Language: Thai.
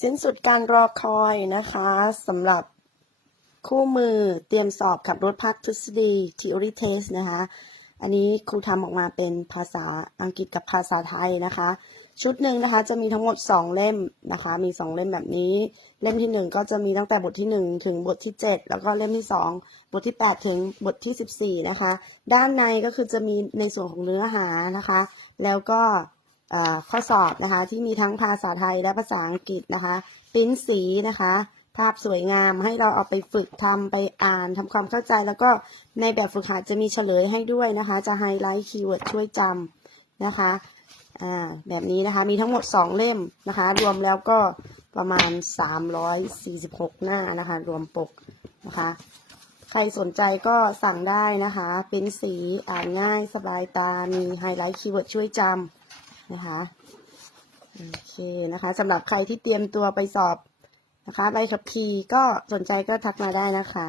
สิ้นสุดการรอคอยนะคะสำหรับคู่มือเตรียมสอบขับรถภาคทฤษฎี theory test นะคะ อันนี้ครูทำออกมาเป็นภาษาอังกฤษกับภาษาไทยนะคะ ชุดหนึ่งนะคะจะมีทั้งหมด 2 เล่มนะคะ มี 2 เล่มแบบนี้ เล่มที่ 1 ก็จะมีตั้งแต่บทที่ 1 ถึงบทที่ 7 แล้วก็เล่มที่ 2 บทที่ 8 ถึงบทที่ 14 นะคะ ด้านในก็คือจะมีในส่วนของเนื้อหานะคะ แล้วก็ ข้อสอบนะคะ ที่มีทั้งภาษาไทยและภาษาอังกฤษนะคะปิ้นสีนะคะ ภาพสวยงามให้เราเอาไปฝึกทำไปอ่านทำความเข้าใจ แล้วก็ในแบบฝึกหัดจะมีเฉลยให้ด้วยนะคะ จะไฮไลท์คีย์เวิร์ดช่วยจำนะคะแบบนี้นะคะมีทั้งหมด 2 เล่มนะคะ รวมแล้วก็ประมาณ 346 หน้านะคะ รวมปกนะคะ ใครสนใจก็สั่งได้นะคะ เป็นสีอ่านง่ายสบายตา มีไฮไลท์คีย์เวิร์ดช่วยจำ นะคะโอเคนะคะสำหรับใครที่เตรียมตัวไปสอบนะคะใบขับขี่ก็สนใจก็ทักมาได้นะคะ